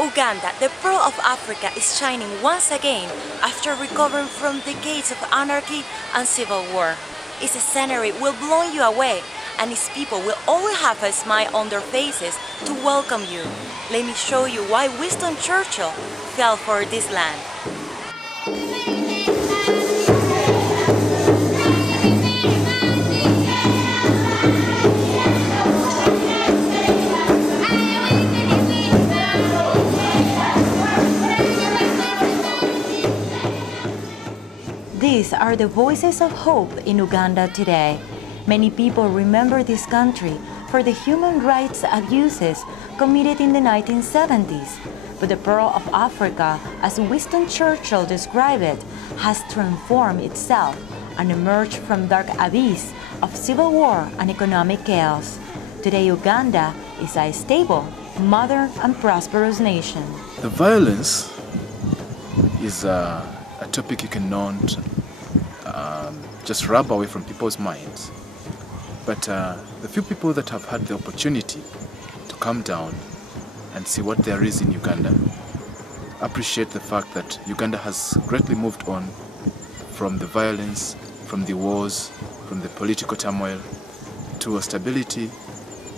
Uganda, the pearl of Africa, is shining once again after recovering from decades of anarchy and civil war. Its scenery will blow you away, and its people will always have a smile on their faces to welcome you. Let me show you why Winston Churchill fell for this land. These are the voices of hope in Uganda today. Many people remember this country for the human rights abuses committed in the 1970s. But the Pearl of Africa, as Winston Churchill described it, has transformed itself and emerged from dark abyss of civil war and economic chaos. Today, Uganda is a stable, modern and prosperous nation. The violence is a topic you cannot just rub away from people's minds. But the few people that have had the opportunity to come down and see what there is in Uganda appreciate the fact that Uganda has greatly moved on from the violence, from the wars, from the political turmoil, to a stability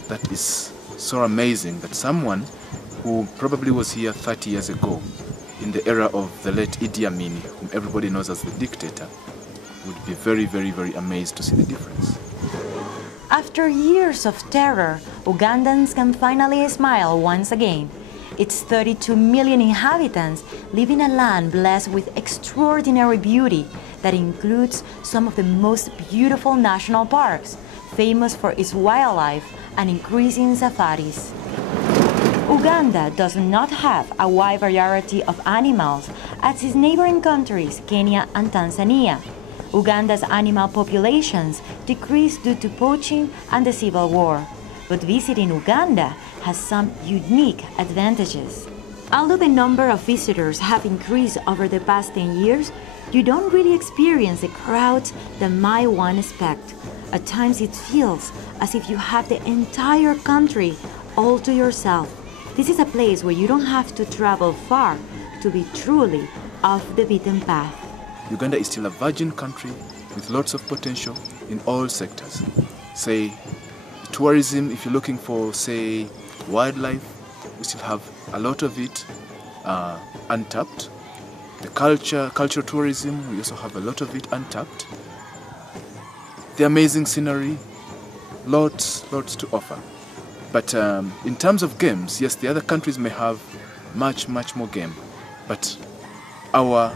that is so amazing that someone who probably was here 30 years ago, in the era of the late Idi Amin, whom everybody knows as the dictator, would be very, very, very amazed to see the difference. After years of terror, Ugandans can finally smile once again. Its 32 million inhabitants live in a land blessed with extraordinary beauty that includes some of the most beautiful national parks, famous for its wildlife and increasing safaris. Uganda does not have a wide variety of animals as its neighboring countries, Kenya and Tanzania. Uganda's animal populations decreased due to poaching and the civil war, but visiting Uganda has some unique advantages. Although the number of visitors have increased over the past 10 years, you don't really experience the crowds that might one expect. At times it feels as if you have the entire country all to yourself. This is a place where you don't have to travel far to be truly off the beaten path. Uganda is still a virgin country with lots of potential in all sectors. Say, tourism, if you're looking for, say, wildlife, we still have a lot of it untapped. The cultural tourism, we also have a lot of it untapped. The amazing scenery, lots to offer. But in terms of games, yes, the other countries may have much more game. But our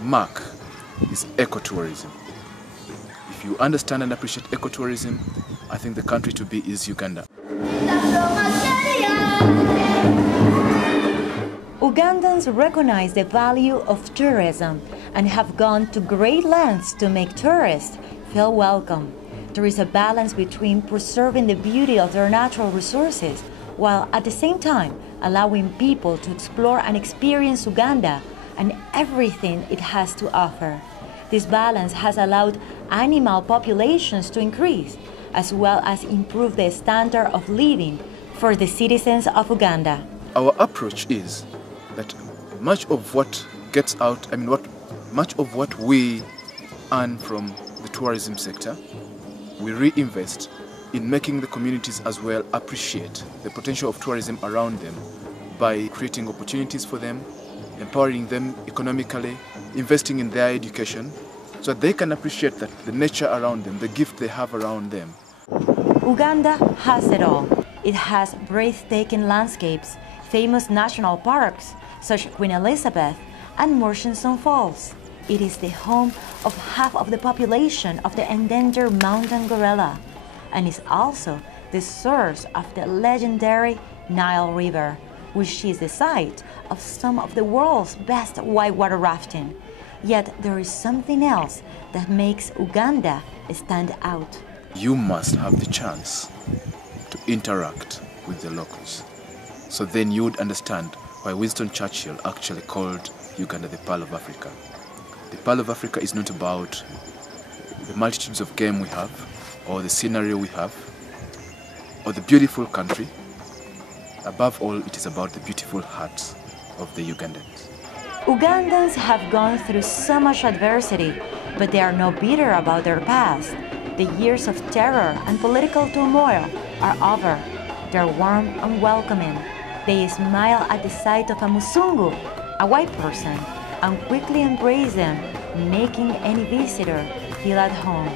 mark is ecotourism. If you understand and appreciate ecotourism, I think the country to be is Uganda. Ugandans recognize the value of tourism and have gone to great lengths to make tourists feel welcome. There is a balance between preserving the beauty of their natural resources while at the same time allowing people to explore and experience Uganda and everything it has to offer. This balance has allowed animal populations to increase, as well as improve the standard of living for the citizens of Uganda. Our approach is that much of what we earn from the tourism sector, we reinvest in making the communities as well appreciate the potential of tourism around them by creating opportunities for them, empowering them economically, investing in their education, so that they can appreciate that the nature around them, the gift they have around them. Uganda has it all. It has breathtaking landscapes, famous national parks, such as Queen Elizabeth and Murchison Falls. It is the home of half of the population of the endangered mountain gorilla, and is also the source of the legendary Nile River, which is the site of some of the world's best whitewater rafting. Yet there is something else that makes Uganda stand out. You must have the chance to interact with the locals. So then you would understand why Winston Churchill actually called Uganda the Pearl of Africa. The Pearl of Africa is not about the multitudes of game we have, or the scenery we have, or the beautiful country. above all, it is about the beautiful hearts of the Ugandans. Ugandans have gone through so much adversity, but they are no bitter about their past. The years of terror and political turmoil are over. They're warm and welcoming. They smile at the sight of a Musungu, a white person, and quickly embrace them, making any visitor feel at home.